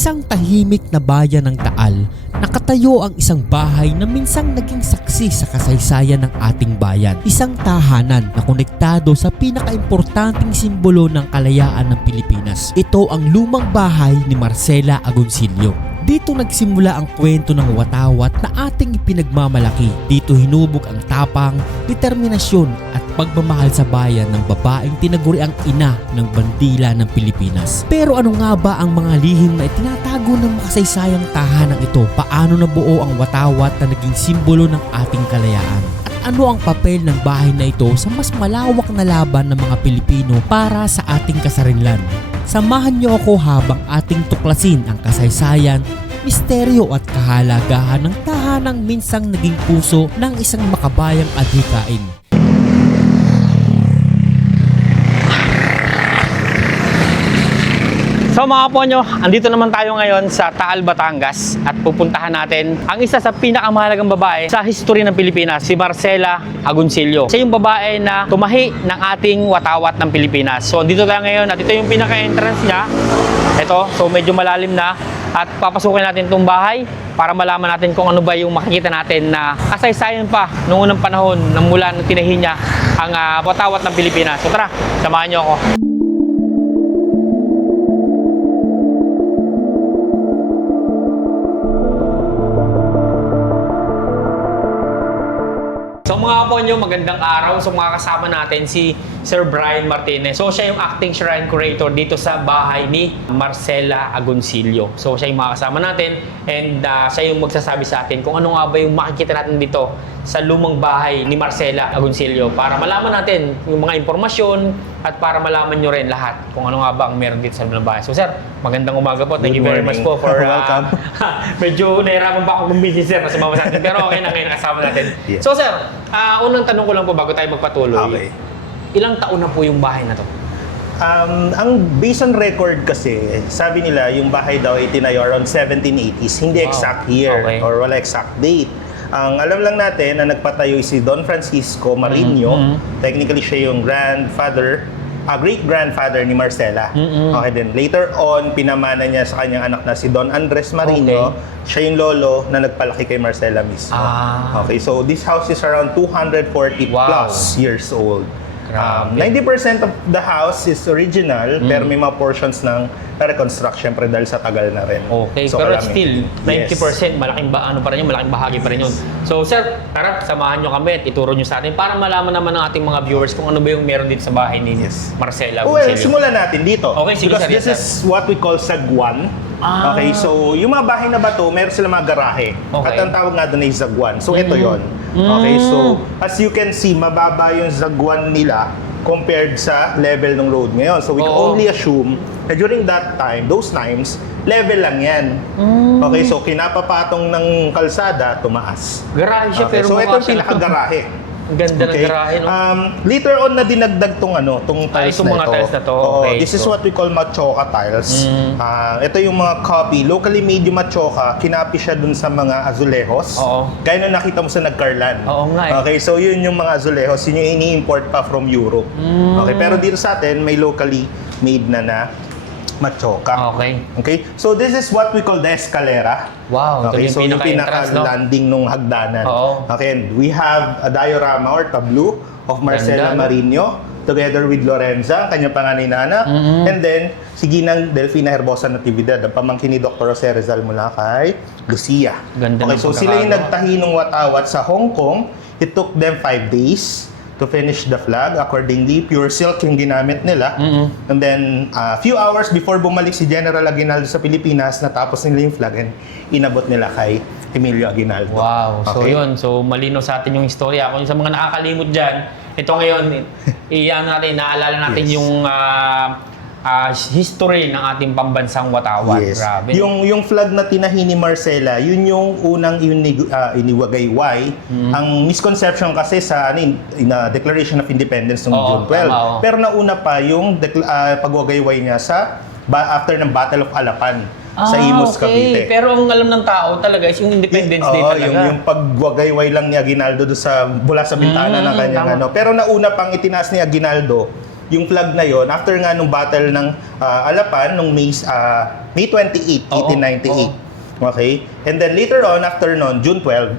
isang tahimik na bayan ng Taal, nakatayo ang isang bahay na minsang naging saksi sa kasaysayan ng ating bayan. Isang tahanan na konektado sa pinakaimportanteng simbolo ng kalayaan ng Pilipinas. Ito ang lumang bahay ni Marcela Agoncillo. Dito nagsimula ang kwento ng watawat na ating ipinagmamalaki. Dito hinubog ang tapang, determinasyon at pagmamahal sa bayan ng babaeng tinaguriang ina ng bandila ng Pilipinas. Pero ano nga ba ang mga lihim na itinatago ng makasaysayang tahanang ito? Paano nabuo ang watawat na naging simbolo ng ating kalayaan? At ano ang papel ng bahay na ito sa mas malawak na laban ng mga Pilipino para sa ating kasarinlan? Samahan niyo ako habang ating tuklasin ang kasaysayan, misteryo at kahalagahan ng tahanang minsang naging puso ng isang makabayang adhikain. So mga ponyo, andito naman tayo ngayon sa Taal, Batangas at pupuntahan natin ang isa sa pinakamahalagang babae sa history ng Pilipinas, si Marcela Agoncillo. Siya yung babae na tumahi ng ating watawat ng Pilipinas. So dito tayo ngayon at ito yung pinaka-entrance niya. Ito, so medyo malalim na at papasukin natin itong bahay para malaman natin kung ano ba yung makikita natin na kasaysayan pa noong unang panahon na mula nung tinahi niya ang watawat ng Pilipinas. So tara, samahan niyo ako. So mga ponyo, magandang araw. So mga kasama natin si Sir Brian Martinez. So siya yung acting shrine curator dito sa bahay ni Marcela Agoncillo. So siya yung mga kasama natin and siya yung magsasabi sa atin kung ano nga ba yung makikita natin dito sa lumang bahay ni Marcela Agoncillo para malaman natin yung mga impormasyon at para malaman nyo rin lahat kung ano nga ba ang meron dito sa lumang bahay. So sir, magandang umaga po. Thank you very much po for welcome. medyo nahirapan pa akong bumbisi sir na sumama sa atin pero okay na ngayon kasama natin. Yeah. So sir, unang tanong ko lang po bago tayo magpatuloy. Okay. Ilang taon na po yung bahay na to? Ang based on record kasi, sabi nila yung bahay daw ay tinayo around 1780s. Hindi exact year or wala exact date. Ang alam lang natin na nagpatayo si Don Francisco Marino. Technically siya yung great-grandfather ni Marcela. Okay, then later on, pinamana niya sa kanyang anak na si Don Andres Marino. Siya yung lolo na nagpalaki kay Marcela mismo. Okay, so this house is around 240 plus years old. 90% of the house is original, pero may mga portions ng reconstruction syempre dahil sa tagal na rin. Okay, so, pero still, 90% malaking malaking bahagi pa rin yun. So sir, tara, samahan nyo kami at ituro nyo sa atin para malaman naman ng ating mga viewers kung ano ba yung meron dito sa bahay ni Marcela Agoncillo. Well, simulan natin dito. Okay, sige, because this is what we call sagwan. Okay, so yung mga bahay na bato, meron sila mga garahe. At ang tawag nga doon ay sagwan. So ito yon. Okay, so as you can see, mababa yung sagwan nila compared sa level ng road ngayon. So we can only assume na during that time, those times, level lang yan. Okay, so kinapapatong ng kalsada, tumaas. Garahe siya pero so ito yung pinakagarahe. Ganda ng garahe, no? Later on na dinagdag tong tiles itong mga tiles na to. Okay, this is what we call machoka tiles. Ito yung mga copy. Locally made yung machoka, kinapi siya dun sa mga azulejos. Gaya na nakita mo sa Nagcarlan. Okay, so yun yung mga azulejos, yun yung ini-import pa from Europe. Okay, pero dito sa atin, may locally made na machoka. Okay, so this is what we call the escalera. Wow, okay, so yung pinaka-landing nung hagdanan. Okay, and we have a diorama or tableau of Marcela Marino together with Lorenza, kanyang panganay na anak, and then si Ginang Delfina Herbosa Natividad, ang pamangkin ni Dr. Jose Rizal mula kay Lucia. Okay, so sila yung nagtahi ng watawat sa Hong Kong. It took them 5 days to finish the flag. Accordingly, pure silk yung ginamit nila. And then, a few hours before bumalik si General Aguinaldo sa Pilipinas, natapos nila yung flag and inabot nila kay Emilio Aguinaldo. Wow. So yun. So malino sa atin yung istorya. Kung sa mga nakakalimot dyan, ito ngayon, naalala natin yung history ng ating pambansang watawat. Grabe. Yung flag na tinahi ni Marcela, yun yung unang iniwagayway. Ang misconception kasi sa Declaration of Independence ng June 12. Pero nauna pa yung pagwagayway niya after ng Battle of Alapan sa Imus, Cavite. Pero ang alam ng tao talaga is yung Independence Day talaga. Yung pagwagayway lang ni Aguinaldo mula sa bintana ng kanyang Pero nauna pang itinaas ni Aguinaldo yung flag na yon after nga nung battle ng Alapan nung May 28, 1898. Okay? And then later on, after nun, June 12,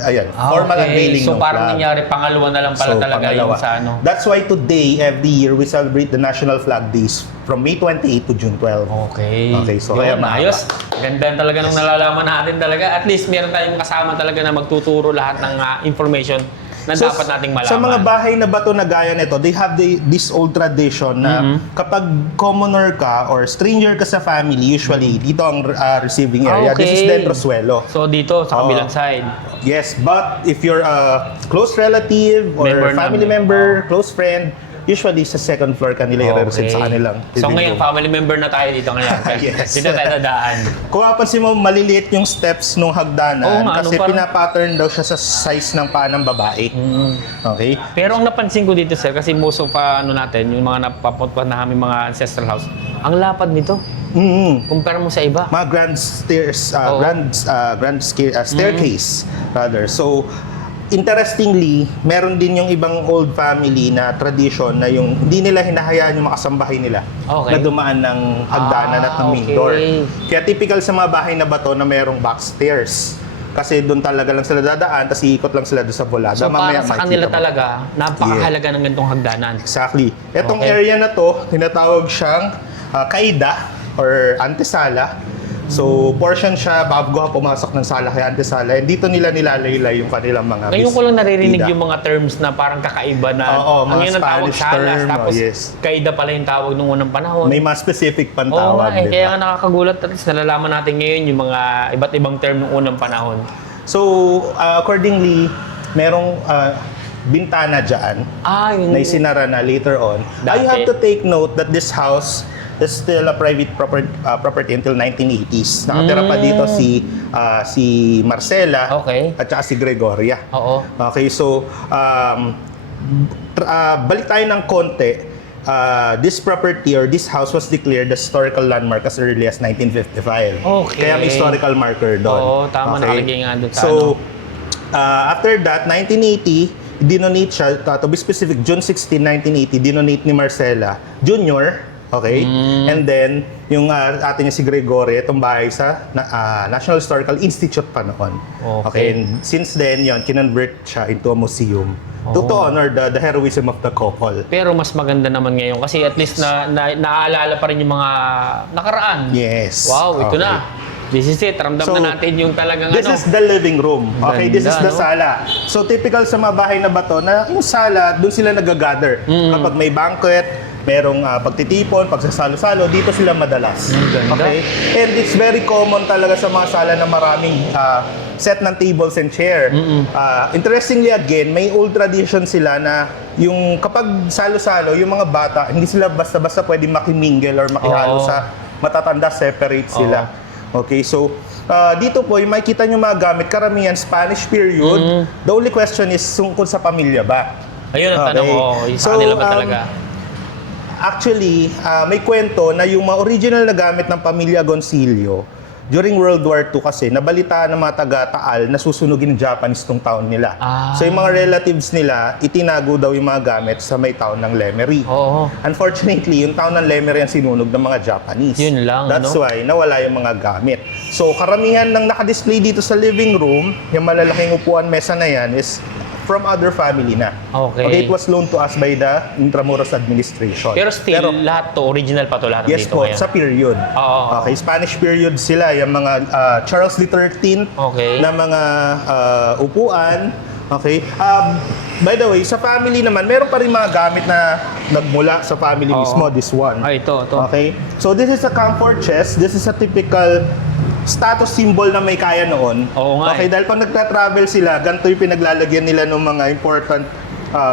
ayan, formal unveiling So ng parang flag. nangyari, pangalawa na lang pala talaga pangalawa. yung sa ano. That's why today, every year, we celebrate the National Flag Days from May 28 to June 12. Okay. Okay, so Yun, kaya mahaba. ayos. Ganda talaga nung nalalaman natin talaga. At least meron tayong kasama talaga na magtuturo lahat ng information na dapat nating malaman. Sa mga bahay na bato na gaya nito, they have this old tradition na kapag commoner ka or stranger ka sa family, usually dito ang receiving area. Okay. This is Dentro Suelo. So dito, sa kabilang Oo. side. Yes, but if you're a close relative or Member family namin. member, close friend, usually sa second floor kanila i-represent sa kanilang So living ngayon, room. family member na tayo dito ngayon. Yes. Dito tayo dadaan. Kung mapansin mo, maliliit yung steps nung hagdanan Oo nga, kasi parang- pinapattern daw siya sa size ng paa ng babae. Okay? Pero ang napansin ko dito, sir, kasi most of natin, yung mga napapunta na aming mga ancestral house, ang lapad nito. Kumpara mo sa iba. Mga grand stairs, Oo. staircase rather. So, interestingly, meron din yung ibang old family na tradition na yung hindi nila hinahayaan yung makasambahay nila Okay. na dumaan ng hagdanan at ng main okay. door. Kaya typical sa mga bahay na bato na merong back stairs. Kasi doon talaga lang sila dadaan, tapos iikot lang sila doon sa bulada. So para sa makikita kanila mo. talaga, napakahalaga ng ganitong hagdanan. Exactly. Etong Okay. area na to, tinatawag siyang kaida or antesala. So, portion siya bago ka pumasok ng sala kaya antesala. And dito nila nilalaylay yung kanilang mga Ngayon ko lang naririnig bisita. yung mga terms na parang kakaiba na Oo, mga ang yun ang tawag Spanish salas, term, tapos yes. kaida pala yung tawag nung unang panahon. May mga specific Oo pantawag, nga eh, di kaya ba? nga nakakagulat at least nalalaman natin ngayon yung mga iba't ibang term nung unang panahon. So, accordingly, merong bintana dyan Yun. na isinara na later on. Dati. You have to take note that this house is still a private property until 1980s. Nakatira pa dito si Marcela Okay. at saka si Gregoria. Oo. Okay, so balik tayo ng konti. This property or this house was declared a historical landmark as early as 1955. Okay. Kaya may historical marker doon. Oo, tama, nakalagay nga doon sa So, after that, 1980, dinonate siya, to be specific, June 16, 1980, dinonate ni Marcela Jr., okay? And then, yung ating si Gregory, itong bahay sa National Historical Institute pa noon. Okay. And since then, yon kinonvert siya into a museum to honor the heroism of the couple. Pero mas maganda naman ngayon kasi at least naaalala pa rin yung mga nakaraan. Yes. Wow, ito Okay. na. This is it. Ramdam So, na natin yung talagang This is the living room. Okay, this is Ganda, the no? sala. So typical sa mga bahay na bato na yung sala, doon sila nag-gather. Kapag may banquet, merong pagtitipon, pagsasalo-salo, dito sila madalas. Ganda. Okay? And it's very common talaga sa mga sala na maraming set ng tables and chair. Interestingly again, may old tradition sila na yung kapag salo-salo, yung mga bata, hindi sila basta-basta pwedeng makimingle or makihalo Oo. sa matatanda, separate sila. Okay, so dito po, yung makikita nyo mga gamit, karamihan Spanish period. The only question is sungkol sa pamilya ba? Ayun ang tanong ko. Sa kanila ba talaga? Actually, may kwento na yung mga original na gamit ng pamilya Agoncillo, during World War II kasi, nabalitaan ng mga taga-Taal na susunugin ng Japanese tong town nila. So yung mga relatives nila, itinago daw yung mga gamit sa may town ng Lemery. Oo. Unfortunately, yung town ng Lemery ang sinunog ng mga Japanese. Yun lang, That's no? why nawala yung mga gamit. So karamihan ng nakadisplay dito sa living room, yung malalaking upuan, mesa na yan, is from other family na. Okay. It was loaned to us by the Intramuros administration. Pero still, lahat to, original pa to lahat Yes dito po, ngayon. sa period. Oo. Okay, Spanish period sila, yung mga Charles XIII Okay. na mga upuan. Okay. By the way, sa family naman, meron pa rin mga gamit na nagmula sa family Oo. mismo. This one. Ito. Okay. So this is a comfort chest. This is a typical status symbol na may kaya noon. Oo nga Okay, dahil pag nagta-travel sila, ganito yung pinaglalagyan nila ng mga important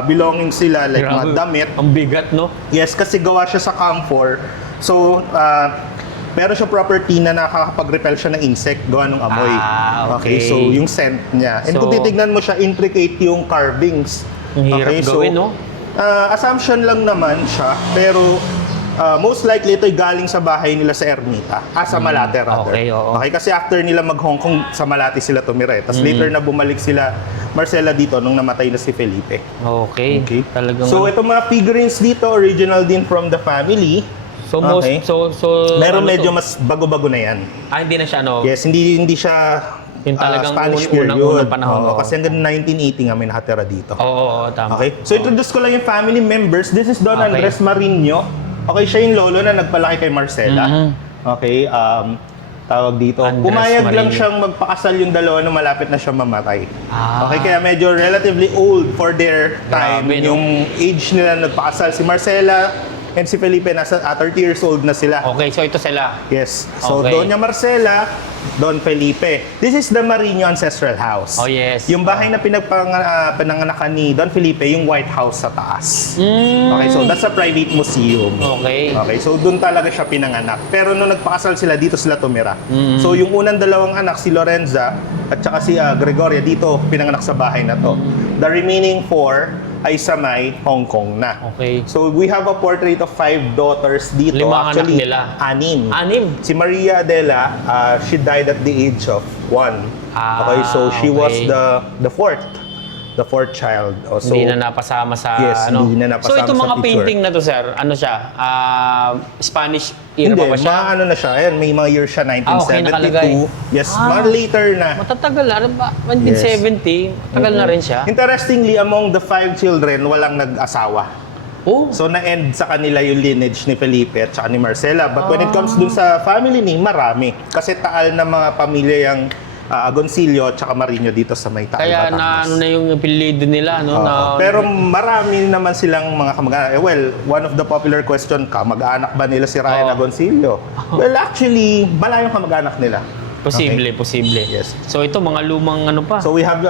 belongings sila, like Grabe. mga damit. Ang bigat, no? Yes, kasi gawa siya sa camphor. So, meron siya property na nakakapag-repel siya ng insect gawa ng amoy. Okay. So, yung scent niya. And So, kung titignan mo siya, intricate yung carvings. Ang hirap gawin, no? Assumption lang naman siya, pero most likely ito'y galing sa bahay nila sa Ermita. Sa Malate rather. Okay, oo. Okay, kasi after nila mag-Hong Kong, sa Malate sila tumira. Tapos later na bumalik sila, Marcela dito, nung namatay na si Felipe. Okay. Okay. Talagang So, itong mga figurines dito, original din from the family. So most Okay. so Meron ano medyo to? mas bago-bago na yan. Hindi na siya ano. Yes, hindi siya Yung talagang Spanish unang period. panahon. Oo, Oo. kasi hanggang 1980 nga may nakatira dito. Oo, tama. Okay? So, introduce ko lang yung family members. This is Don Okay. Andres Marino. Okay, siya yung lolo na nagpalaki kay Marcela. Mhm. Okay, tawag dito. Andres Pumayag lang Marino. siyang magpakasal yung dalawa nung malapit na siya mamatay. Ah. Okay, kaya medyo relatively old for their time. Grabe, no? Yung age nila nagpakasal. Si Marcela and si Felipe, nasa 30 years old na sila. Okay, so ito sila. Yes. So, Okay. Doña Marcela, Don Felipe. This is the Marino Ancestral House. Oh, yes. Yung bahay na pinanganakan ni Don Felipe, yung White House sa taas. Mm. Okay, so that's a private museum. Okay. Okay, so doon talaga siya pinanganak. Pero nung nagpakasal sila, dito sila tumira. Mm. So yung unang dalawang anak, si Lorenza at saka si Gregoria, dito pinanganak sa bahay na to. Mm. The remaining 4 ay sa may Hong Kong na. Okay. So we have a portrait of 5 daughters dito. 5 anak Actually, nila. 6. 6. Si Maria Adela, she died at the age of 1. Ah, Okay, so she was okay. the fourth child. Oh, so, Hindi na napasama sa Yes, ano. hindi na napasama So itong sa mga picture. painting na to, sir, ano siya? Spanish era hindi, pa ba siya? ano na siya. Ayan, may mga years siya, okay, nakalagay. 1972. Yes, Ah. mga later na. Matatagal na. Ano ba? 1970. Matagal na rin siya. Interestingly, among the 5 children, walang nag-asawa. Oh. So, na-end sa kanila yung lineage ni Felipe at saka ni Marcela. But when it comes dun sa family name, marami. Kasi taal na mga pamilya yung Agoncillo at saka Marino dito sa may Taal, Kaya na Batangas. ano na yung apelyido nila, no? Na, Pero marami naman silang mga kamag-anak. Well, one of the popular question, kamag-anak ba nila si Ryan Agoncillo? Well, actually, malayong kamag-anak nila. posible, posible. Yes. So ito, mga lumang ano pa. So we have,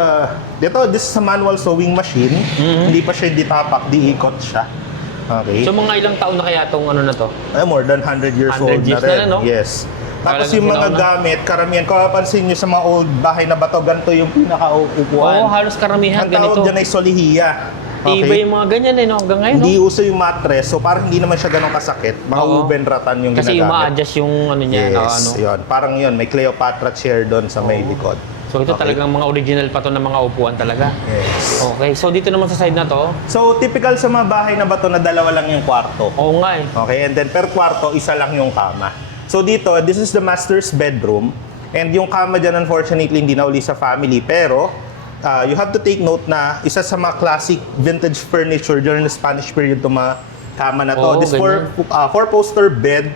this is a manual sewing machine. Hindi pa siya ditapak, diikot siya. Okay. So mga ilang taon na kaya itong ano na to? More than 100 years 100 old years na rin. na, no? Yes. Tapos Talagang yung mga sinauna. gamit, karamihan, kung mapapansin nyo sa mga old bahay na bato, ganito yung pinaka-upuan. Oo, halos karamihan Ang tawag ganito. dyan ay solihiya. Iba yung mga ganyan eh, no? Hanggang ngayon, Hindi no? uso yung mattress, so parang hindi naman siya ganun kasakit. Mga Oo. woven rattan yung Kasi yung ginagamit. ma-adjust yung ano niya, Yes, na ano. yun. Parang yun, may Cleopatra chair doon sa may likod. So ito Okay. talagang mga original pa to ng mga upuan talaga. Yes. Okay, so dito naman sa side na to, So, typical sa mga bahay na bato na dalawa lang yung kwarto. oo nga eh. Okay, and then per kwarto, isa lang yung kama. So dito, this is the master's bedroom. And yung kama dyan, unfortunately, hindi na uli sa family. Pero, you have to take note na isa sa mga classic vintage furniture during the Spanish period itong mga kama na to. Oo, This ganyan. four-poster bed.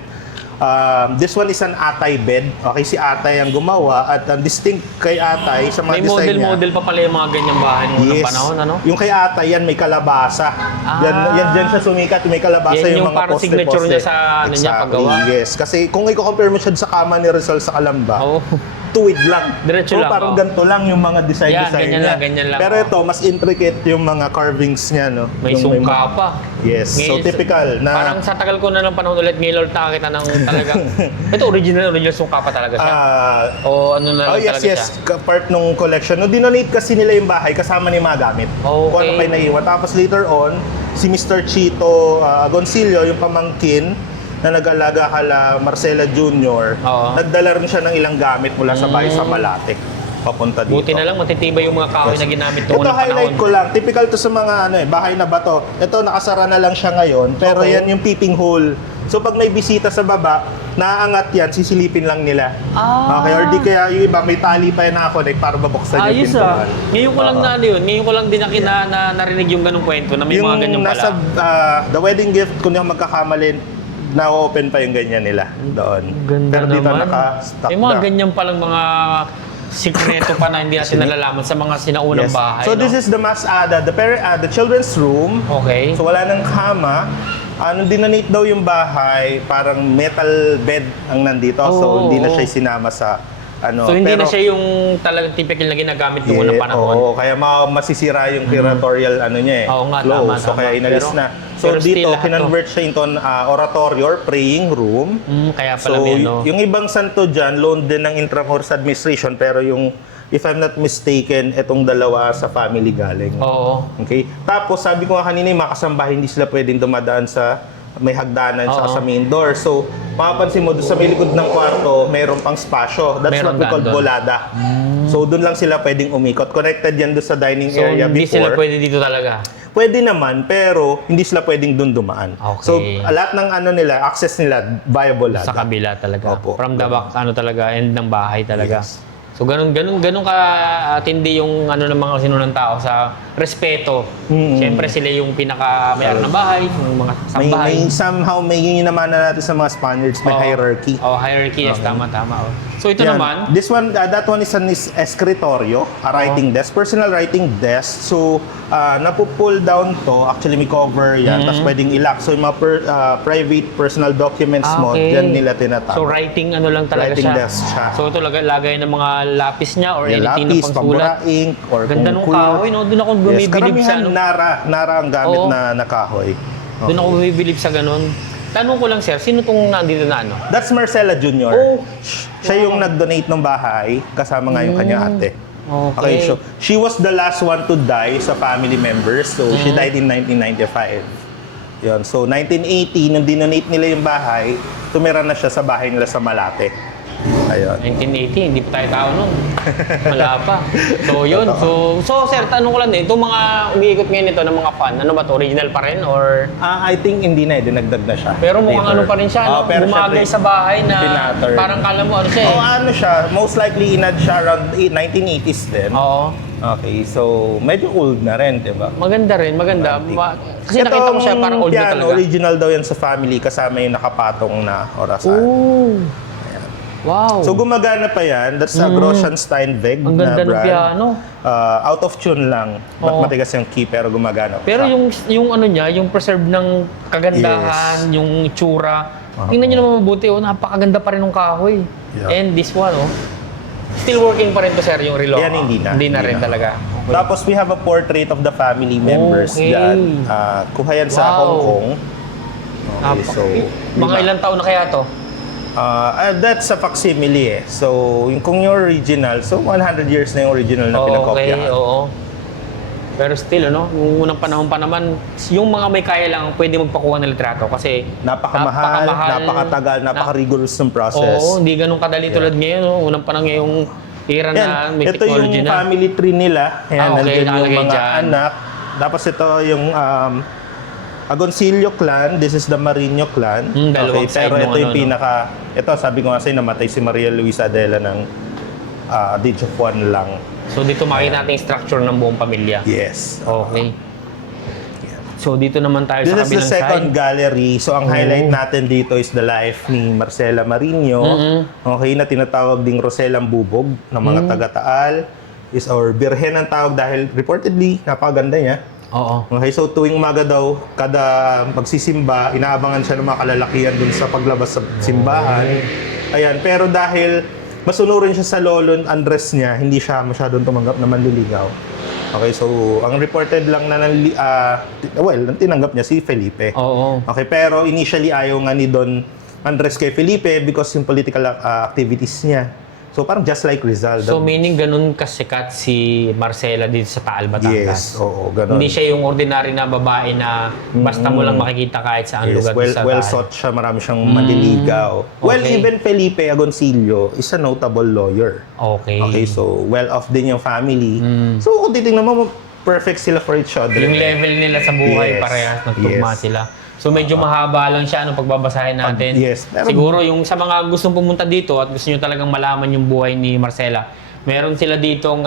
This one is an Atay bed. Okay, si Atay ang gumawa. At ang distinct kay Atay sa mga May design niya. model-model pa pala yung mga ganyang bahay noong unang panahon, ano? Yung kay Atay, yan may kalabasa. Yan dyan siya sumikat, may kalabasa Yan yung yung mga parang poste-poste. signature niya sa ano niya, paggawa. Yes, kasi kung i-compare mo siya sa kama ni Rizal sa Calamba, Oo. tuwid lang. Diretso lang, Parang oh. ganito lang yung mga design Yan, ganyan niya. lang, ganyan lang, Pero oh. ito, mas intricate yung mga carvings niya, no? May Yung sungka pa. Yes, so Ngayon, typical na... Parang sa tagal ko na ng panahon ulit, ngayon ulit nakakita ng talagang... ito, original sungka pa talaga siya. O ano na lang yes, talaga yes. siya. Part nung collection. No, dinonate kasi nila yung bahay kasama ni mga gamit. Okay. Kung ano pa yung naiwan. Tapos later on, si Mr. Chito Agoncillo, yung pamangkin, na nag-alaga kala Marcela Jr., Oo. nagdala rin siya ng ilang gamit mula sa bahay sa Malate. Papunta dito. Buti na lang, matitibay yung mga kahoy na ginamit noong Ito unang highlight panahon. ko lang. Typical to sa mga bahay na bato. Ito nakasara na lang siya ngayon. Pero Okay. yan yung peeping hole. So pag may bisita sa baba, naaangat yan, sisilipin lang nila. Ah. Okay, or di kaya yung iba, may tali pa yan nakakonect para babuksan yung Ayos pintuan. Ngayon ko lang Oo. na ano yun. Ngayon ko lang din na narinig yung ganung kwento na may Yung mga ganyan nasa pala. the wedding gift, kung yung magkakamali, na-open pa yung ganyan nila doon. Ganda Pero dito naman. naka-stock May mga na. ganyan palang mga sikreto pa na hindi natin nalalaman sa mga sinaunang Yes. bahay. So this is the the children's room. Okay. So wala nang kama. Dinonate daw yung bahay, parang metal bed ang nandito. So Oo, hindi na oo. siya sinama sa So hindi na siya yung talagang typical na ginagamit noong unang panahon. Oo, kaya masisira yung curatorial niya eh. Oo nga, flow. tama, So tama. kaya inalis Pero- na. So pero still dito, lahat kinonvert siya into an oratory or praying room. Kaya pala So, may ano. yung ibang santo dyan, loan din ng Intramuros Administration, pero yung, if I'm not mistaken, itong dalawa sa family galing. Oo. Okay? Tapos, sabi ko nga kanina, yung mga kasambahay, hindi sila pwedeng dumadaan sa may hagdanan Oo. sa main door. So, mapapansin mo, doon sa may likod ng kwarto, mayroon pang spasyo. That's Meron what we call doon. bolada. So, doon lang sila pwedeng umikot. Connected yan doon sa dining So, area hindi sila before. pwede dito talaga. Pwede naman, pero hindi sila pwedeng doon dumaan. Okay. So, lahat ng ano nila, access nila via bolada. Sa kabila talaga. Opo. From the back, ano talaga, end ng bahay talaga. Yes. So, ganun ka tindi yung ano ng mga sinunang tao sa respeto. Siyempre, sila yung pinaka-mayari ng bahay, yung mga sambahay. May yun naman na natin sa mga Spaniards, may Oo. hierarchy. Oh, hierarchy, yes, tama. Oh. So, ito Yan. naman, This one, that one is an escritorio, a writing desk, personal writing desk. So, napu-pull down to, actually may cover yan, tapos pwedeng i-lock. So, yung mga private personal documents mo, okay. dyan nila tinatawag. So, writing ano lang talaga Writing siya. desk siya. So, ito lagay ng mga lapis niya or Yung anything lapis, na pangsulat. pambura ink, or Ganda kung nung kuya. kahoy, no? Doon ako bumibilib sa Karamihan ano. nara ang gamit Oo. na kahoy. Doon ako bumibilib sa ganun. Tanong ko lang, sir, sino tong nandito na ano? That's Marcela Jr. Oh, Siya yung nag-donate ng bahay, kasama nga yung kanya ate. Okay. So she was the last one to die sa family members. So she died in 1995. Yun. So 1980, nung dinonate nila yung bahay, tumira na siya sa bahay nila sa Malate. Ayun. 1980, hindi pa tayo tao nun. Wala pa. So, yun. So, sir, tanong ko lang din, itong mga umiikot ngayon nito ng mga fan, ano ba to? Original pa rin? Or... I think hindi na, dinagdag na siya. Pero mukhang Later. ano pa rin siya, no? Pero Bumagay syempre, sa bahay na pinattern. parang kala mo, ano siya eh. ano siya, most likely inad siya around 1980s din. Oo. Okay, so medyo old na rin, di ba? Maganda rin, maganda. Kasi nakita ko siya parang old na piano, talaga. original daw yan sa family, kasama yung nakapatong na orasan. Oh. Wow. So gumagana pa yan. That's a Groschenstein-Weg Ang na ganda ng brand. piano. Out of tune lang. Oo. Matigas yung key pero gumagana pa Pero siya. yung ano niya, yung preserve ng kagandahan, yung tsura. Tingnan niyo naman mabuti, oh, napakaganda pa rin ng kahoy. Yeah. And this one, oh. Still working pa rin to, sir, yung relo. Yan, hindi na. Hindi na Hindi rin na. talaga. Okay. Tapos we have a portrait of the family members Okay. dyan. Kuha yan sa Wow. Hong Kong. Okay, so... Mga ilang taon na kaya to? That's a facsimile eh. So, kung yung original, so 100 years na yung original na pinakopyahan. Okay, oo. Pero still, ano, nung unang panahon pa naman, yung mga may kaya lang pwede magpakuha ng litrato kasi Napakamahal, napakatagal, napaka-rigorous ng process. Oo, hindi ganun kadali tulad ngayon. No? Unang panahon ngayong era na Yan, may ito yung technology na. family tree nila. Ayan, Okay, nandyan yung nakalagay mga dyan. anak. Tapos ito yung Agoncillo clan. This is the Marino clan. Dalawang side pero nung ito yung ano, no? pinaka... Ito, sabi ko nga sa'yo, namatay si Maria Luisa Adela ng age of 1 lang. So dito makikita natin yung structure ng buong pamilya. Yes. Okay. So dito naman tayo This sa is the kabilang second side. gallery. So ang highlight natin dito is the life ni Marcela Marino. Okay, na tinatawag ding Roselang Bubog ng mga taga-Taal. Is our birhen ang tawag dahil reportedly napakaganda niya. Oo. Okay, so tuwing umaga daw, kada magsisimba, inaabangan siya ng mga kalalakihan dun sa paglabas sa simbahan. Ayan, pero dahil masunurin siya sa lolo Andres niya, hindi siya masyadong tumanggap na manliligaw. Okay, so ang reported lang na tinanggap niya si Felipe. Oo. Okay, pero initially ayaw nga ni Don Andres kay Felipe because yung political activities niya. So parang just like Rizal. So meaning ganun kasikat si Marcela dito sa Taal, Yes, Batangas. oo, ganun. Hindi siya yung ordinary na babae na basta mo lang makikita kahit saan Yes, lugar sa well Taal. sought siya, marami siyang manliligaw. Well, Okay. even Felipe Agoncillo is a notable lawyer. Okay. Okay, so well-off din yung family. So kung titingnan mo, perfect sila for each other. Yung level nila sa buhay, Yes, parehas, nagtugma yes. sila. So medyo mahaba lang siya nung pagbabasahin natin. Yes, pero- Siguro yung sa mga gustong pumunta dito at gusto nyo talagang malaman yung buhay ni Marcela, meron sila ditong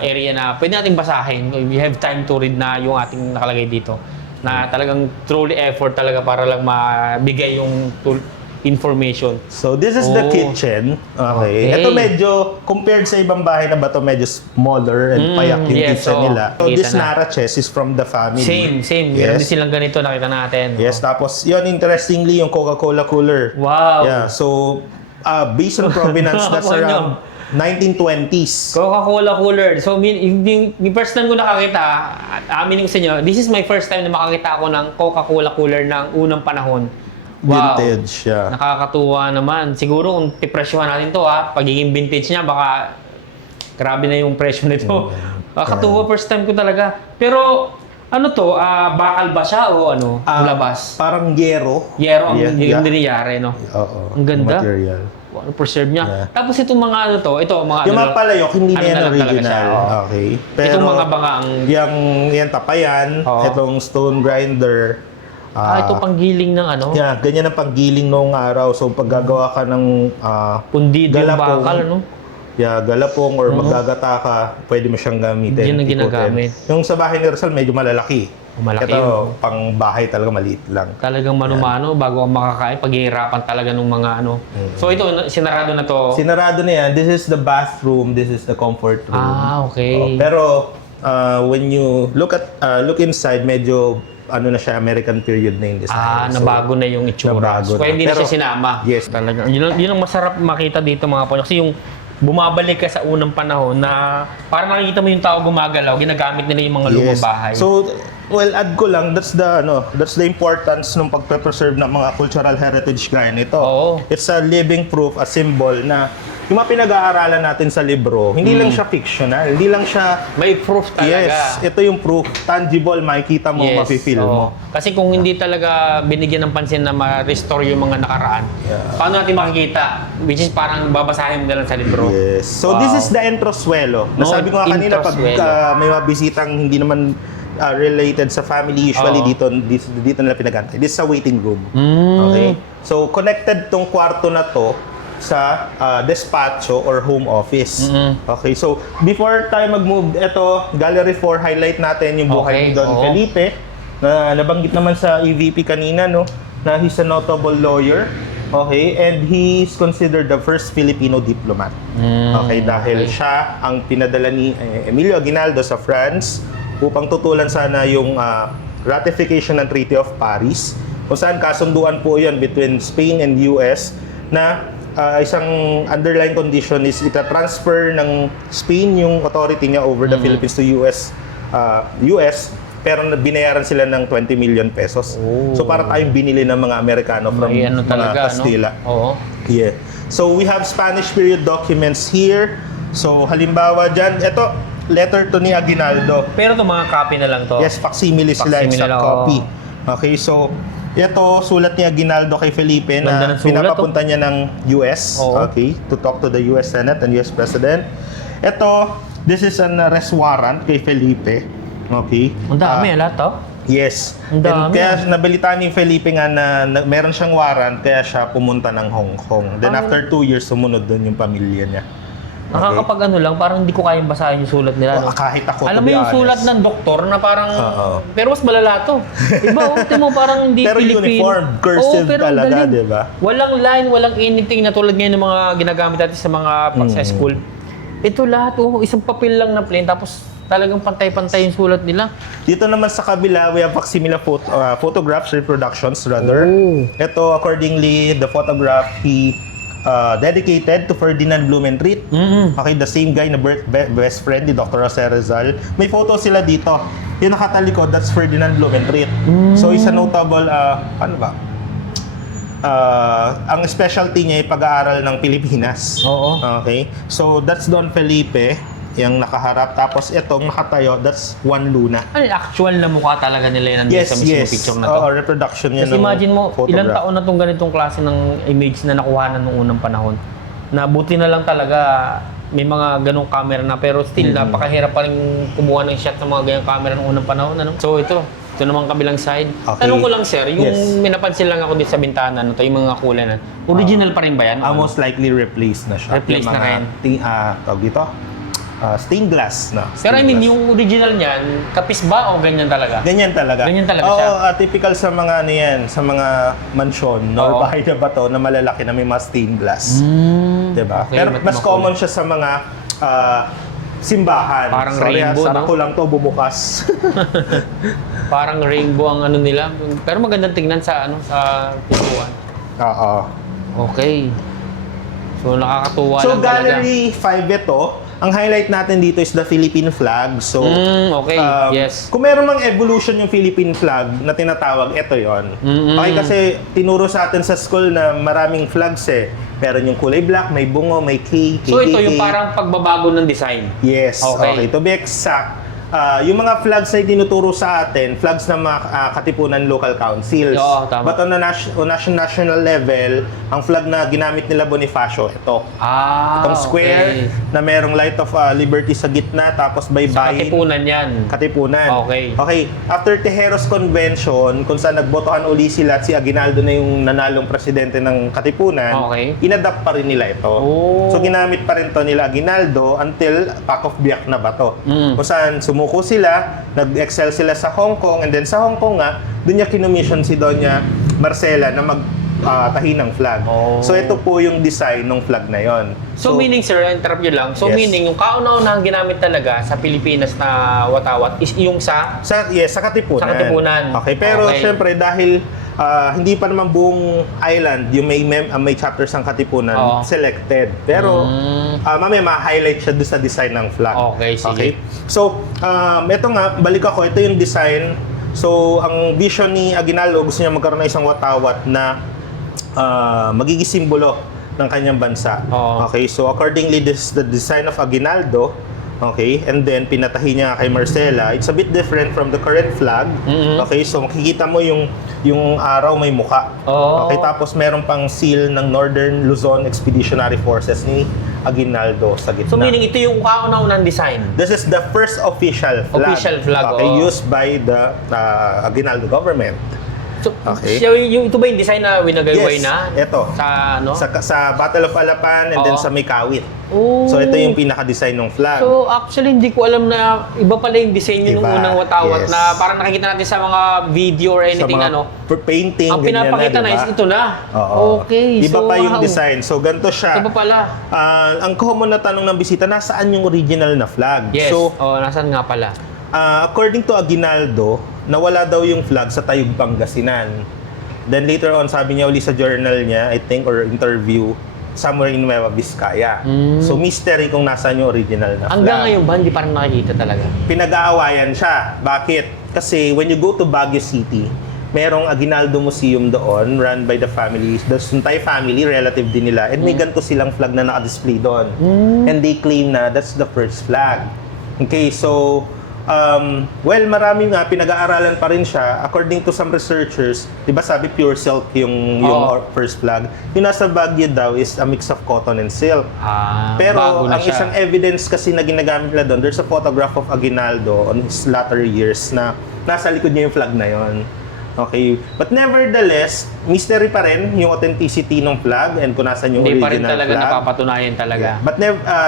area na pwede natin basahin. We have time to read na yung ating nakalagay dito. Na talagang truly effort talaga para lang mabigay yung information. So this is the kitchen. Okay. Okay. Ito medyo, compared sa ibang bahay na ba ito, medyo smaller and payak yung yes, kitchen oo. nila. So Kita this na. Nara chest is from the family. Same. Meron Yes. din silang ganito, nakita natin. Yes, tapos yun, interestingly, yung Coca-Cola cooler. Wow. Yeah, so based on provenance, that's Ano? around 1920s. Coca-Cola cooler. So, yung first time ko nakakita, aminin ko sa inyo, this is my first time na makakita ako ng Coca-Cola cooler ng unang panahon. Wow. Vintage, yeah. Nakakatuwa naman. Siguro kung pipresyohan natin to, pagiging vintage niya, baka grabe na yung presyo nito. Nakakatuwa, first time ko talaga. Pero, Ano to? Bakal ba siya o ano? Labas? Parang yero. Yero ang Yeah. nangyayari, no? Oo. Ang ganda. Material. Ano, preserve niya. Yeah. Tapos itong mga ano to, ito mga Yung mga palayok, hindi na ano yan na lang talaga original. siya, oo. Okay. Pero, itong mga banga ang... Yan tapayan, Oo. itong stone grinder. ito panggiling ng ano? Yeah, ganyan ang paggiling noong araw. So, pag gagawa ka ng Pundido yung galapong, bakal, ano? yeah, galapong or maggagata ka, pwede mo siyang gamitin. Yan ang ikutin. ginagamit. Yung sa bahay ni Rizal, medyo malalaki. Malaki Ito, yun. pang bahay talaga, maliit lang. Talagang manumano, bago ang makakain, paghihirapan talaga ng mga ano. So ito, sinarado na to. Sinarado na yan. This is the bathroom, this is the comfort room. Okay. Pero, when you look inside, medyo ano na siya, American period na yung design. So, Nabago na yung itsura. nabago So, kaya na. hindi na Pero, siya sinama. yes. Talaga. Yun ang masarap makita dito mga po. Kasi yung bumabalik ka sa unang panahon na parang nakikita mo yung tao gumagalaw, ginagamit nila yung mga lumang bahay. So, well, add ko lang, that's the importance ng pagpe-preserve ng mga cultural heritage gaya nito. Oo. It's a living proof, a symbol na yung mga pinag-aaralan natin sa libro, hindi lang siya fictional, hindi lang siya may proof talaga. yes, ito yung proof, tangible, makikita mo, mafe-feel mo. Kasi kung hindi talaga binigyan ng pansin na ma-restore yung mga nakaraan, paano natin makikita? Which is parang babasahin mo na lang sa libro. Yes. So this is the entroswelo. Nasabi ko nga kanina pag entroswelo. may mga bisitang hindi naman related sa family, usually dito nila pinagantay. This is a waiting room. Okay? So connected tong kwarto na to sa despacho or home office. Okay, so before tayo mag-move, ito, Gallery 4, highlight natin yung buhay ni Don Felipe, na nabanggit naman sa EVP kanina, no, na he's a notable lawyer. Okay, and he's considered the first Filipino diplomat. Okay, dahil siya ang pinadala ni Emilio Aguinaldo sa France upang tutulan sana yung ratification ng Treaty of Paris, kung saan kasunduan po yun between Spain and US na isang underlying condition is ita-transfer ng Spain yung authority niya over the Philippines to US, pero binayaran sila ng 20 million pesos. So para tayong binili ng mga Amerikano from ano mga Kastila. No? Oo. Yeah. So we have Spanish period documents here. So halimbawa dyan, ito, letter to ni Aguinaldo. Pero ito mga copy na lang to. Yes, facsimile sila, Facsimile exact lang, copy. Okay, so ito, sulat ni Aguinaldo kay Felipe Ganda na ng sulat, pinapapunta niya ng US, Oo. okay, to talk to the US Senate and US President. Ito, this is an arrest warrant kay Felipe. Okay. Ang dami, lahat to. Yes. Ang And dami. kaya nabalitaan ni Felipe nga na meron siyang warrant, kaya siya pumunta ng Hong Kong. Then after 2 years, sumunod doon yung pamilya niya. Nakakapag ano lang, parang hindi ko kayang basahin yung sulat nila. No? Kahit ako, Alam to mo be yung honest. sulat ng doktor na parang, Oo. pero mas malala to. Iba, mo parang hindi Pero Filipino. uniform, cursive pero ang talaga, galing. di ba? Walang line, walang anything na tulad ngayon ng mga ginagamit natin sa mga sa school. Ito lahat, isang papel lang na plain, tapos talagang pantay-pantay yung sulat nila. Dito naman sa kabila, we have facsimile photographs, reproductions rather. Ito, accordingly, the photograph he dedicated to Ferdinand Blumentritt. Okay, the same guy na best friend ni Dr. Jose Rizal. May photo sila dito. Yung nakatalikod, that's Ferdinand Blumentritt. So, isa notable, ano ba? Ang specialty niya ay pag-aaral ng Pilipinas. Oo. Okay? So, that's Don Felipe, yung nakaharap. Tapos itong nakatayo, that's Juan Luna. Ano yung actual na mukha talaga nila yan Yes, sa mismo yes. picture na to? Oo, reproduction niya Kasi ng imagine mo, photograph. ilang taon na itong ganitong klase ng image na nakuha nung unang panahon. Na buti na lang talaga may mga ganong camera na, pero still napakahirap pa rin kumuha ng shot ng mga ganyang camera nung unang panahon. Ano? So ito naman kabilang side. Okay. Tanong ko lang sir, yung Yes. may napansin lang ako dito sa bintana, no, yung mga kulay na, original pa rin ba yan? Most likely replaced na siya. Replaced Yung na rin. tawag dito? Stained glass na. Pero I Stained mean, glass. yung original niyan, kapis ba o ganyan talaga? Ganyan talaga. Ganyan talaga Oo, siya? typical sa mga ano yan, sa mga mansyon Oo. or bahay na bato na malalaki na may mga stained glass. Diba? Okay, Pero mas makulay. common siya sa mga simbahan. Parang Sorry, rainbow, sara no? ko lang to bubukas. Parang rainbow ang ano nila. Pero magandang tingnan sa sa pintuan. Oo. Okay. So nakakatuwa So, lang talaga. Gallery 5 ito. Ang highlight natin dito is the Philippine flag. So, Okay, yes. Kung meron mang evolution yung Philippine flag na tinatawag, ito yon. Okay, kasi tinuro sa atin sa school na maraming flags eh. Meron yung kulay black, may bungo, may K, So ito KKK. yung parang pagbabago ng design. Yes, Okay. okay. To be exact, yung mga flags na itinuturo sa atin, flags ng mga katipunan local councils. Oo, tama. But on a national level, ang flag na ginamit nila Bonifacio, ito. Itong square na merong Light of Liberty sa gitna, tapos Sa baybayin. Katipunan yan. Katipunan. Okay. Okay. After Tejeros Convention, kung saan nagbotohan uli sila at si Aguinaldo na yung nanalong presidente ng Katipunan, Okay. inadapt pa rin nila ito. Oh. So ginamit pa rin to nila Aguinaldo until Pac of Biak na ba to. Kung saan sumuko sila, nag-excel sila sa Hong Kong, and then sa Hong Kong nga, doon niya kinumission si Doña Marcela na tahi ng flag. Oh. So ito po yung design ng flag na yon. So meaning, sir, interrupt nyo lang. So Yes. meaning, yung kauna-unahang ginamit talaga sa Pilipinas na watawat is yung sa... sa Katipunan. Sa Katipunan. Okay, pero Okay. syempre dahil hindi pa naman buong island yung may chapters ng Katipunan Oo. selected. Pero mamaya ma-highlight siya doon sa design ng flag. Okay, sige. So, ito nga, balik ako, ito yung design. So, ang vision ni Aguinaldo, gusto niya magkaroon ng isang watawat na magiging simbolo ng kanyang bansa. Oo. Okay, so accordingly, this is the design of Aguinaldo. Okay, and then pinatahi niya kay Marcela. It's a bit different from the current flag. Okay, so makikita mo yung araw may muka. Oo. Okay, tapos meron pang seal ng Northern Luzon Expeditionary Forces ni Aguinaldo sa gitna. So meaning, ito yung kauna-unahang design. This is the first official flag. Official flag, Okay, oo. used by the Aguinaldo government. So, Okay. ito ba yung design na winagayway Yes, na? ito. Sa ano? Sa Battle of Alapan and then Oo. sa Mikawit. Oh. So ito yung pinaka-design ng flag. So actually, hindi ko alam na iba pala yung disenyo ng Iba, unang watawat yes. na parang nakikita natin sa mga video or sa anything mga ano. painting, Ang ganyan pinapakita na diba? is ito na. Oo. Okay. Iba so, pa yung wow. design. So ganito siya. Iba pala. Ang common na tanong ng bisita, nasaan yung original na flag? Yes. So, Nasaan nga pala? according to Aguinaldo, nawala daw yung flag sa Tayug, Pangasinan. Then later on, sabi niya uli sa journal niya, I think, or interview, somewhere in Nueva Vizcaya. So mystery kung nasaan yung original na flag. Hanggang ngayon ba, hindi parang nakikita talaga? Pinag-aawayan siya. Bakit? Kasi when you go to Baguio City, merong Aguinaldo Museum doon, run by the family, the Suntay family, relative din nila, and may ganito silang flag na naka-display doon. And they claim na that's the first flag. Okay, so, well, marami nga, pinag-aaralan pa rin siya. According to some researchers, di ba sabi pure silk yung first flag? Yung nasa Baguio daw is a mix of cotton and silk. Bago Pero na ang siya. isang evidence kasi na ginagamit nila doon, there's a photograph of Aguinaldo on his latter years na nasa likod niya yung flag na yon. Okay. But nevertheless, mystery pa rin yung authenticity ng flag and kung nasan yung Hindi pa original rin talaga flag. napapatunayan talaga. Yeah. But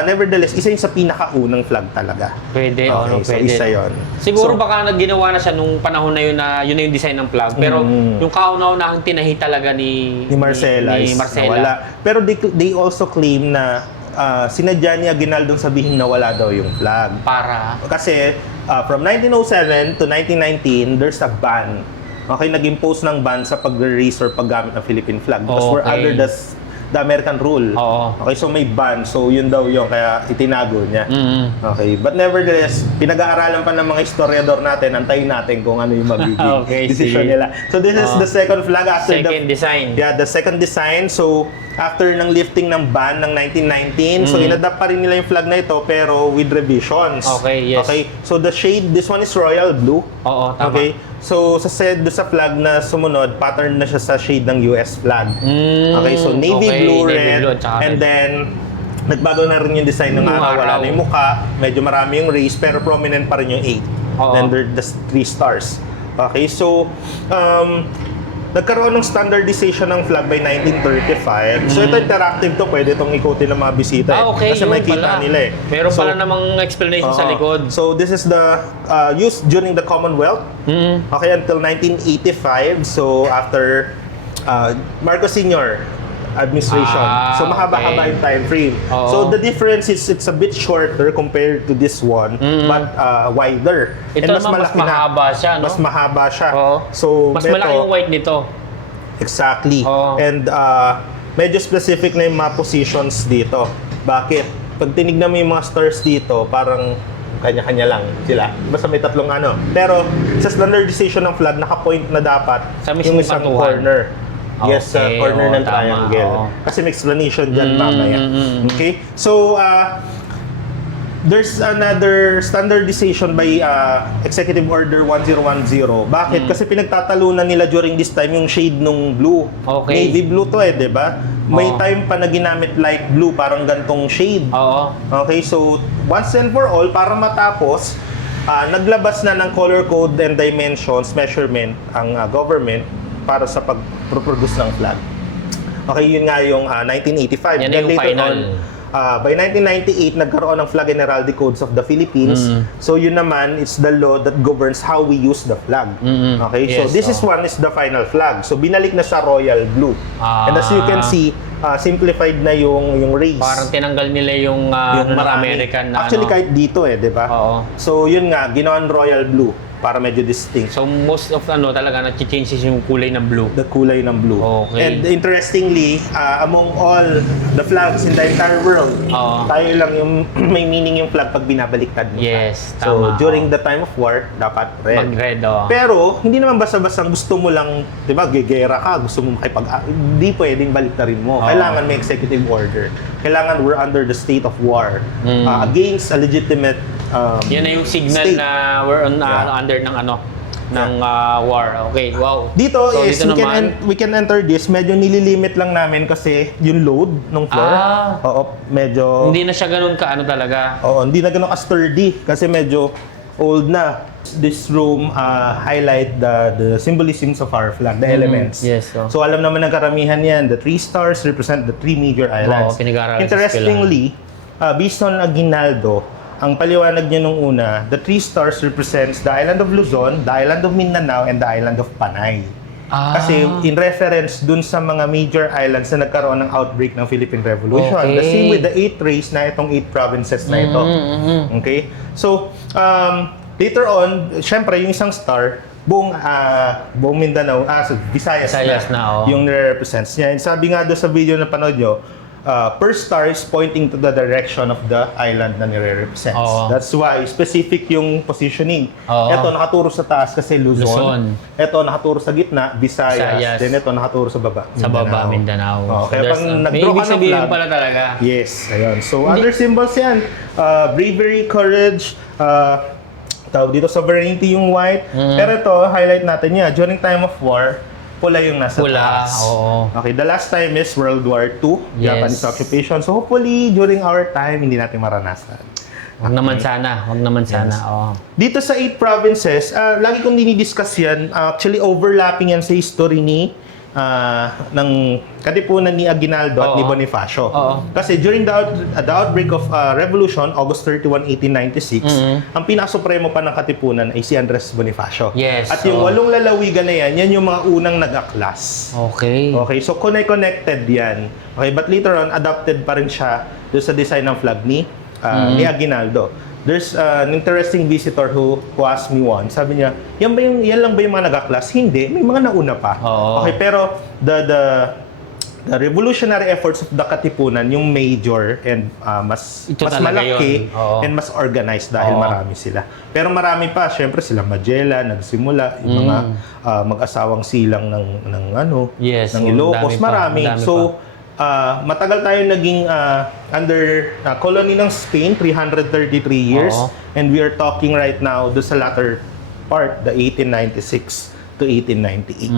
nevertheless, isa yun sa pinakaunang flag talaga. Pwede, Okay, so pwede. isa yun. Siguro So, baka nagginawa na siya nung panahon na yun na yung design ng flag. Pero yung kauna-unahang tinahi talaga ni Marcela ni is Marcela. nawala. Pero they also claim na sinadya ni Aguinaldo sabihin na wala daw yung flag. Para Kasi from 1907 to 1919, there's a ban. Okay, nag-impose ng ban sa pag-release or paggamit ng Philippine flag because we're Okay. under the American rule. Oo. Okay, so may ban. So yun daw yun, kaya itinago niya. Okay, but nevertheless, pinag-aaralan pa ng mga historiador natin, antayin natin kung ano yung magiging Okay, decision sige. nila. So this is the second flag after second design. Yeah, the second design. So, after ng lifting ng ban ng 1919, so inadapt pa rin nila yung flag na ito pero with revisions. Okay, yes. Okay, so the shade, this one is royal blue. Oo, tama. Okay, so sa flag na sumunod, pattern na siya sa shade ng US flag. Okay, so navy okay, blue, navy red, blue, tsaka and red. then nagbago na rin yung design ng Yung araw. Wala araw. na yung mukha, medyo marami yung rays, pero prominent pa rin yung 8. Oo. Then there the 3 stars. Okay, so nagkaroon ng standardization ng flag by 1935. So ito interactive to, pwede itong ikutin ng mga bisita. Okay, Kasi yun makikita pala. nila eh. Meron So, pala namang explanation sa oo. likod. So this is the used during the Commonwealth. Okay, until 1985. So after Marcos Sr. administration. So mahaba-haba okay. yung time frame. Oo. So the difference is it's a bit shorter compared to this one, but wider. Ito naman, mas malaki na. mahaba siya, no? Mas mahaba siya. Oo. So Mas ito- malaki yung white nito. Exactly. Oo. And medyo specific na yung mga positions dito. Bakit? Pag tinignan mo yung mga stars dito, parang kanya-kanya lang sila. Basta may tatlong ano. Pero sa standardization ng flag, naka-point na dapat Sa mismong yung isang kantuhan. corner. Yes, sa Okay, corner oo, ng tama, triangle. oo. Mm, Kasi may explanation dyan mamaya. Okay? So, 1985, so after Marcos Sr. administration, so mahaba-haba yung time frame. So this is the second flag after the There's another standardization by Executive Order 1010. Bakit? Kasi pinagtatalunan nila during this time yung shade nung blue. Okay. Navy blue to di ba? May time pa na ginamit light blue, parang gantong shade. Oo. Okay, so once and for all, para matapos, naglabas na ng color code and dimensions measurement ang government para sa pag-produce ng flag. Okay, yun nga yung 1985. Yan Then yung later final. By 1998, nagkaroon ng Flag and Heraldic Codes of the Philippines. So yun naman, it's the law that governs how we use the flag. Okay, so Yes, this is the final flag. So binalik na sa royal blue. And as you can see, simplified na yung race. Parang tinanggal nila yung, marami. American na Actually, kahit dito di ba? Oo. So yun nga, ginawan royal blue para medyo distinct. So most of talaga nag-changes yung kulay ng blue. The kulay ng blue. Okay. And interestingly, among all the flags in the entire world, tayo lang yung may meaning yung flag pag binabaliktad mo. Yes, So tama. during the time of war, dapat red. Mag-red, Pero hindi naman basta-basta gusto mo lang, 'di ba, gegera ka, gusto mo hindi pwedeng baliktarin mo. Kailangan may executive order. Kailangan we're under the state of war against a legitimate Yan na yung signal state. na we're under ng war. Okay, wow. Dito So, is dito we can enter this. Medyo nililimit lang namin kasi yung load ng floor. Oo, medyo Hindi na siya ganun ka talaga. Oo, hindi na ganun ka-sturdy kasi medyo old na. This room highlight the symbolisms of our flag, the elements. Yes. So alam naman ng karamihan yan, the 3 stars represent the 3 major islands. Pinag-aaralan sa Interestingly, based on Aguinaldo, ang paliwanag niya nung una, the 3 stars represents the island of Luzon, the island of Mindanao, and the island of Panay. Kasi in reference dun sa mga major islands na nagkaroon ng outbreak ng Philippine Revolution. Okay. The same with the 8 rays na itong 8 provinces na ito. Okay? So, later on, syempre yung isang star, buong Mindanao, Visayas na, yung represents niya. And sabi nga doon sa video na panood nyo, per star is pointing to the direction of the island na nire-represents. That's why specific yung positioning. Ito nakaturo sa taas kasi Luzon. Ito nakaturo sa gitna, Visayas. Then ito nakaturo sa baba, Sa baba, Mindanao. Kaya pag may nag-draw ibig ka ng sabihin flag, pala talaga. yes, ayun. So other symbols yan. Bravery, courage, tawag dito sovereignty yung white. Pero ito, highlight natin niya. During time of war, pula yung nasa taas. Okay, the last time is World War II, Japanese occupation. So hopefully, during our time, hindi natin maranasan. Wag naman sana. Dito sa 8 provinces, lagi kong dinidiscuss yan. Actually, overlapping yan sa history ng katipunan ni Aguinaldo at ni Bonifacio. Kasi during the outbreak of revolution, August 31, 1896, ang pinaka-supremo pa ng katipunan ay si Andres Bonifacio. Yes. At yung 8 lalawigan na yan yung mga unang nag-aklas. Okay. Okay, so connected yan. Okay, but later on, adapted pa rin siya doon sa design ng flag ni Aguinaldo. There's an interesting visitor who asked me once. Sabi niya, yan lang ba yung mga nag-aklas? Hindi, may mga nauna pa. Okay, pero the revolutionary efforts of the Katipunan, yung major and mas malaki and mas organized dahil marami sila. Pero marami pa, syempre sila Magellan, nagsimula, yung mga mag-asawang silang ng Ilocos, marami. So, matagal tayo naging under colony ng Spain, 333 years. And we are talking right now do sa latter part, the 1896 to 1898.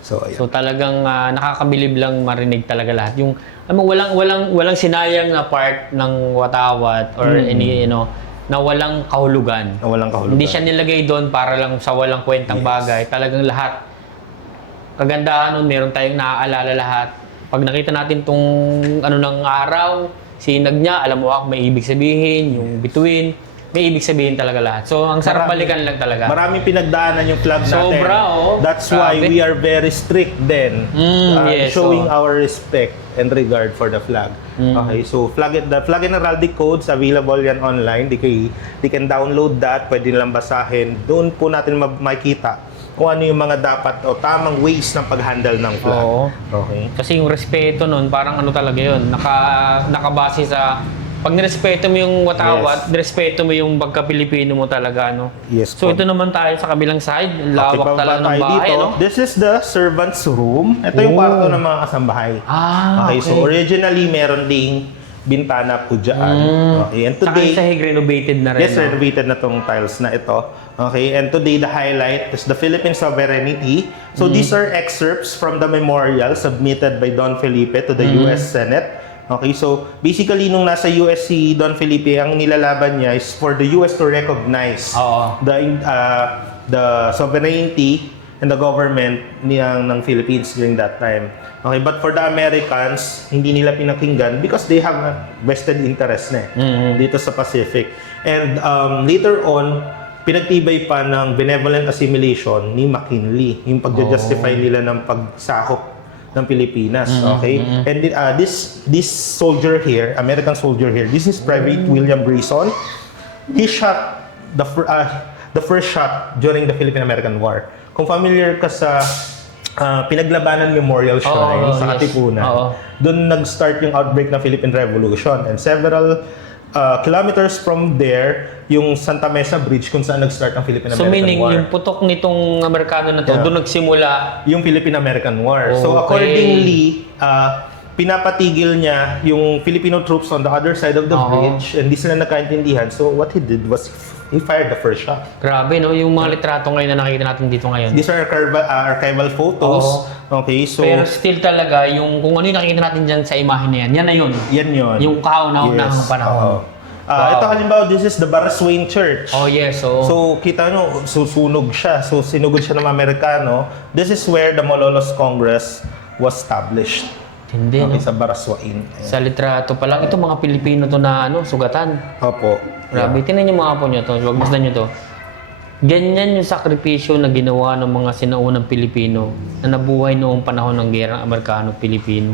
So, ayun. So talagang nakakabilib lang marinig talaga lahat. Yung walang sinayang na part ng watawat or any na walang kahulugan. Hindi siya nilagay doon para lang sa walang kwentang bagay. Talagang lahat. Kagandahan nun, meron tayong naaalala lahat. Pag nakita natin tong ng araw, sinag niya, alam mo may ibig sabihin, yung bituin, may ibig sabihin talaga lahat. So, ang sarap balikan lang talaga. Maraming pinagdaanan yung flag natin. Sobra, That's why we are very strict then. Showing our respect and regard for the flag. Okay, so the Flag and Heraldic Codes, available yan online. They can download that, pwede nilang basahin. Doon po natin makikita kung ano yung mga dapat o tamang ways ng pag-handle ng flag. Okay. Kasi yung respeto nun, parang talaga yun, nakabase sa pag nirespeto mo yung watawat, nirespeto mo yung pagka-Pilipino mo talaga, Yes. So ito naman tayo sa kabilang side, lawak talaga ng bahay, dito. This is the servants room. Ito yung kwarto ng mga kasambahay. Okay. So originally meron ding bintana po dyan. Okay, and Saka today, yung sahig renovated na rin. yes, renovated na tong tiles na ito. Okay, and today the highlight is the Philippine sovereignty. So these are excerpts from the memorial submitted by Don Felipe to the US Senate. Okay, so basically nung nasa US si Don Felipe, ang nilalaban niya is for the US to recognize Oo. the sovereignty and the government ng Philippines during that time. Okay, but for the Americans, hindi nila pinakinggan because they have a vested interest na dito sa Pacific. And later on, pinagtibay pa ng benevolent assimilation ni McKinley, yung pagja-justify nila ng pagsakop ng Pilipinas, okay? And this soldier here, American soldier here, this is Private William Grayson. He shot the first shot during the Philippine-American War. Kung familiar ka sa Pinaglabanan Memorial Shrine sa Katipunan, doon nag-start yung outbreak ng Philippine Revolution, and several kilometers from there, yung Santa Mesa Bridge kung saan nag-start ang Philippine-American So meaning, War. yung putok nitong Amerikano na to, doon nagsimula. Yung Philippine-American War. Okay. So accordingly, pinapatigil niya yung Filipino troops on the other side of the bridge, and di sila nagkaintindihan. So what he did was he fired the first shot. Grabe, no? Yung mga litrato ngayon na nakikita natin dito ngayon. These are archival photos. Okay, so Pero still talaga, yung kung ano yung nakikita natin dyan sa imahe na yan, yan na yun. yan yun. Yung kauna-unahang Yes. panahon. Ito halimbawa, this is the Baraswain Church. Oh yes, so... So, kita nyo, susunog siya. So, sinugod siya ng Amerikano. This is where the Malolos Congress was established. hindi, Okay, no? sa Baraswain. Sa litrato pa lang, ito mga Pilipino to na sugatan. Opo. Grabe, tingnan niyo mga po nyo to, huwag masdan nyo to. Ganyan yung sakripisyo na ginawa ng mga sinaunang Pilipino na nabuhay noong panahon ng Gerang Amerikano-Pilipino.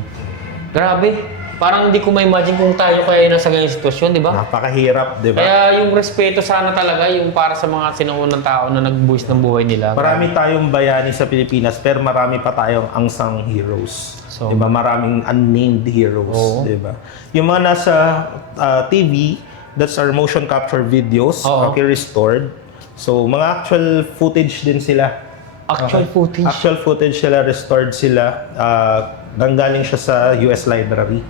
Grabe, parang hindi ko ma-imagine kung tayo kaya nasa ganyang sitwasyon, di ba? Napakahirap, di ba? Kaya yung respeto sana talaga yung para sa mga sinaunang tao na nagbuwis ng buhay nila. Marami tayong bayani sa Pilipinas, pero marami pa tayong unsung heroes. So, diba? Maraming unnamed heroes. Diba? Yung mga nasa TV, that's our motion capture videos, okay, restored. So, mga actual footage din sila. Actual footage? Actual footage sila, restored sila. Nanggaling siya sa US Library.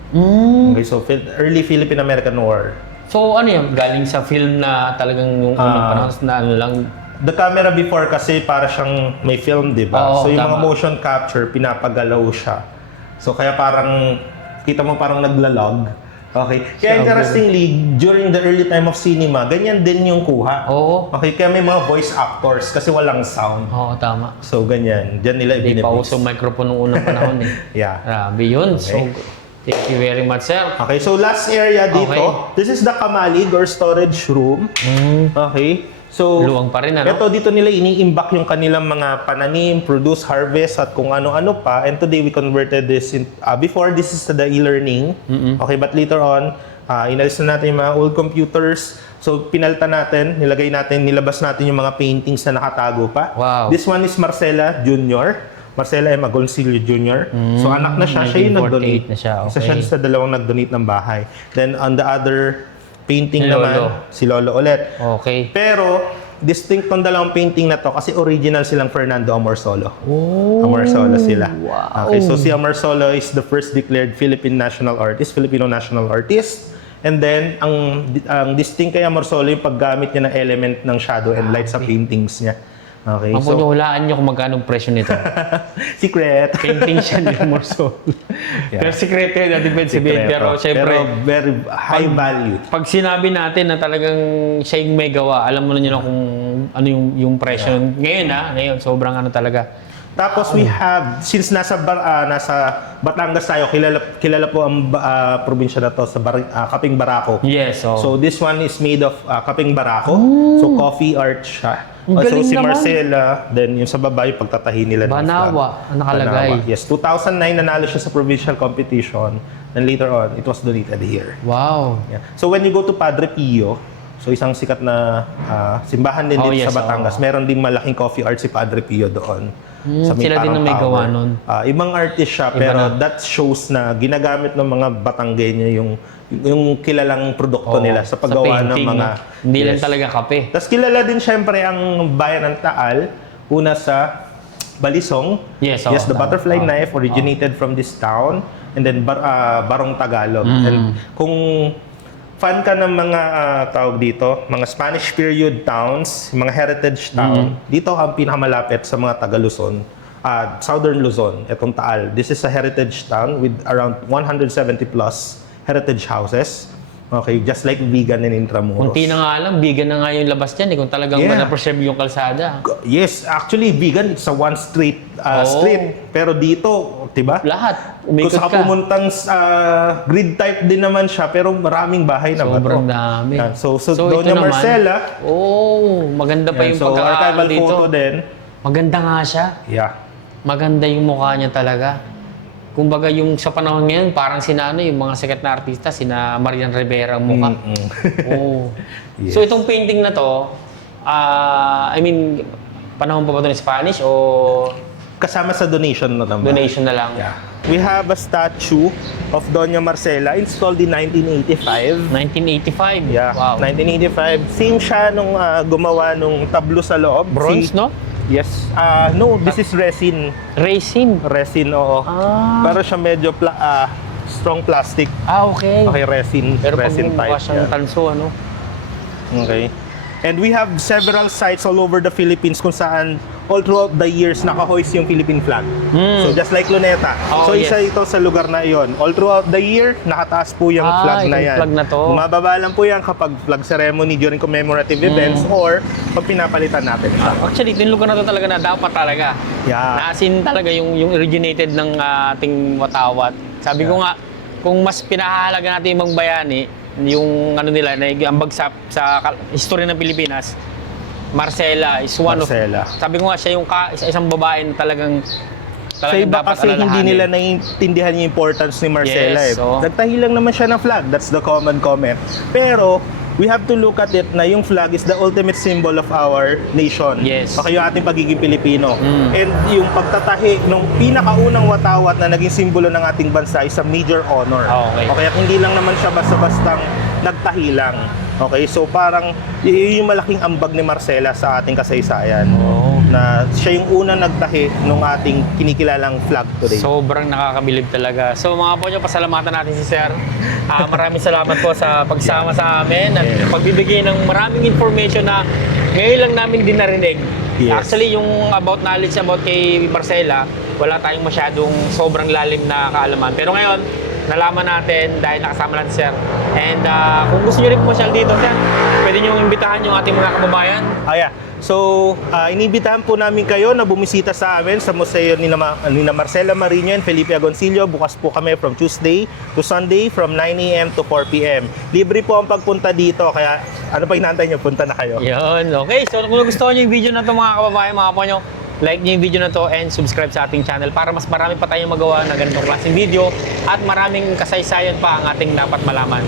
Okay, so early Philippine-American War. So ano yun? Galing sa film na talagang yung unang panahon na ano lang. The camera before kasi para siyang may film, di ba? Oo, So yung tama. mga motion capture, pinapagalaw siya. So kaya parang, kita mo parang naglalog. Okay. Kaya interestingly, during the early time of cinema, ganyan din yung kuha. Oo. Okay, kaya may mga voice actors kasi walang sound. Oo, tama. So ganyan, diyan nila Hindi pa ibinibase. uso microphone nung unang panahon eh. Yeah. Grabe yun. So, thank you very much, sir. Okay, so last area dito, Okay. this is the kamalig or storage room. Okay. So, Luwang pa rin, ano? ito dito nila iniimbak yung kanilang mga pananim, produce, harvest, at kung ano-ano pa. And today we converted this in, before this is the e-learning. Okay, but later on, inalis na natin yung mga old computers. So, pinalitan natin, nilabas natin yung mga paintings na nakatago pa. Wow. This one is Marcela Jr. Marcela M. Agoncillo Jr. So, anak na siya. Siya yung 1948 nag-donate. na siya, Isa siya okay. sa dalawang nag-donate ng bahay. Then, on the other painting Si naman, Lolo. si Lolo ulit. Okay. Pero, distinct tong dalawang painting na to kasi original silang Fernando Amorsolo. Amorsolo sila. Wow. Okay, so si Amorsolo is the first declared Filipino national artist. And then, ang distinct kay Amorsolo yung paggamit niya ng element ng shadow and light sa paintings niya. Okay, Ang so, hulaan nyo kung magkano ang presyo nito. secret. Painting siya ni Morso. Pero secret yun, depende sabihin. Pero syempre, Pero very high value. pag sinabi natin na talagang siya yung may gawa, alam mo na nyo na kung ano yung presyo. Ngayon ngayon, sobrang ano talaga. Tapos we have, since nasa Batangas tayo, kilala po ang probinsya na to sa Kaping Barako. Yes, So this one is made of Kaping Barako. So coffee art siya. Ang So galing si naman. Marcela, then yung sa baba yung pagtatahi nila ng Banawa, flag. ang nakalagay. Banawa. Yes, 2009 nanalo siya sa provincial competition. And later on, it was donated here. Wow. Yeah. So when you go to Padre Pio, so isang sikat na simbahan din dito yes, sa Batangas, meron ding malaking coffee art si Padre Pio doon. Sa sila din Parang ang may Tower. gawa nun. Ibang artist siya, pero that shows na ginagamit ng mga Batanggenyo yung kilalang produkto nila sa paggawa ng painting, mga... no? Hindi lang talaga kape. Tapos kilala din syempre ang bayan ng Taal, una sa Balisong. Yes, Yes, the butterfly oh. knife originated from this town. And then Barong Tagalog. And kung fan ka ng mga tawag dito, mga Spanish period towns, mga heritage town, dito ang pinakamalapit sa mga taga Luzon. Southern Luzon, etong Taal. This is a heritage town with around 170 plus heritage houses. Okay, just like Vigan and Intramuros. Kunti na nga lang, bigan na nga yung labas dyan kung talagang na-preserve yung kalsada. Yes, actually, Vigan, it's a one street street. Pero dito, diba? Lahat, Kung umikot saka ka. pumuntang grid type din naman siya, pero maraming bahay na bato. Sobrang dami. Yan. So ito Doña naman, Marcela. maganda pa yung So, pagkakaano archival dito. photo din. Maganda nga siya. Yeah. Maganda yung mukha niya talaga. Kumbaga yung sa panahon ngayon, parang sina yung mga sikat na artista, sina Marian Rivera ang mukha. Oo. Yes. So itong painting na to, I mean, panahon pa ba ito ng Spanish o Kasama sa donation na naman. donation na lang? Yeah. We have a statue of Doña Marcela installed in 1985. 1985. Yeah, Wow. 1985. Same siya nung gumawa nung tablo sa loob. Bronze, no? Yes. No, this is resin. Resin. Resin, oo. Pero siya medyo strong plastic. Okay. Okay, resin. Pero pag resin mukha type. siyang Yeah. tanso, ano? Okay. And we have several sites all over the Philippines kung saan all throughout the years naka-hoist yung Philippine flag. So just like Luneta. Oh, so yes. isa ito sa lugar na iyon. All throughout the year, nakataas po yung flag na itong yan. flag na to. Bumababa lang po yan kapag flag ceremony during commemorative events or pag pinapalitan natin siya. Actually, ito yung lugar na to talaga na dapat talaga. Yeah. Naasin talaga yung originated ng ating Watawat. Sabi ko nga, kung mas pinahalaga natin yung mga bayani, yung ano nila, na ambag sa history ng Pilipinas, Marcela is one Marcela. of... Sabi ko nga, siya yung isang babae na talagang Sa iba dapat kasi hindi alalahanin. nila naiintindihan yung importance ni Marcela. Yes, eh. oo. Nagtahi lang naman siya ng flag. That's the common comment. Pero, we have to look at it na yung flag is the ultimate symbol of our nation. Yes. Okay, yung ating pagiging Pilipino. And yung pagtatahi ng pinakaunang watawat na naging simbolo ng ating bansa is a major honor. Okay. Okay, at hindi lang naman siya basta-bastang nagtahi lang. Okay, so parang yun yung malaking ambag ni Marcela sa ating kasaysayan. Na siya yung unang nagtahi ng ating kinikilalang flag today. Sobrang nakakabilib talaga. So mga po nyo, pasalamatan natin si Sir. Maraming salamat po sa pagsama sa amin at pagbibigay ng maraming information na ngayon lang namin din narinig. Yes. Actually, yung about knowledge about kay Marcela, wala tayong masyadong sobrang lalim na kaalaman. Pero ngayon, nalaman natin dahil nakasama natin si Sir. And kung gusto nyo rin pumasyal dito, Sir, pwede nyo imbitahan yung ating mga kababayan. Yeah. So, inibitahan po namin kayo na bumisita sa amin sa museo ni Marcela Marino and Felipe Agoncillo. Bukas po kami from Tuesday to Sunday from 9 a.m. to 4 p.m. Libre po ang pagpunta dito, kaya ano pa inaantay nyo? Punta na kayo. Yun. Okay, so kung gusto nyo yung video na to mga kababayan, mga po nyo, like nyo yung video na to and subscribe sa ating channel para mas marami pa tayong magawa na ganitong klaseng video at maraming kasaysayan pa ang ating dapat malaman.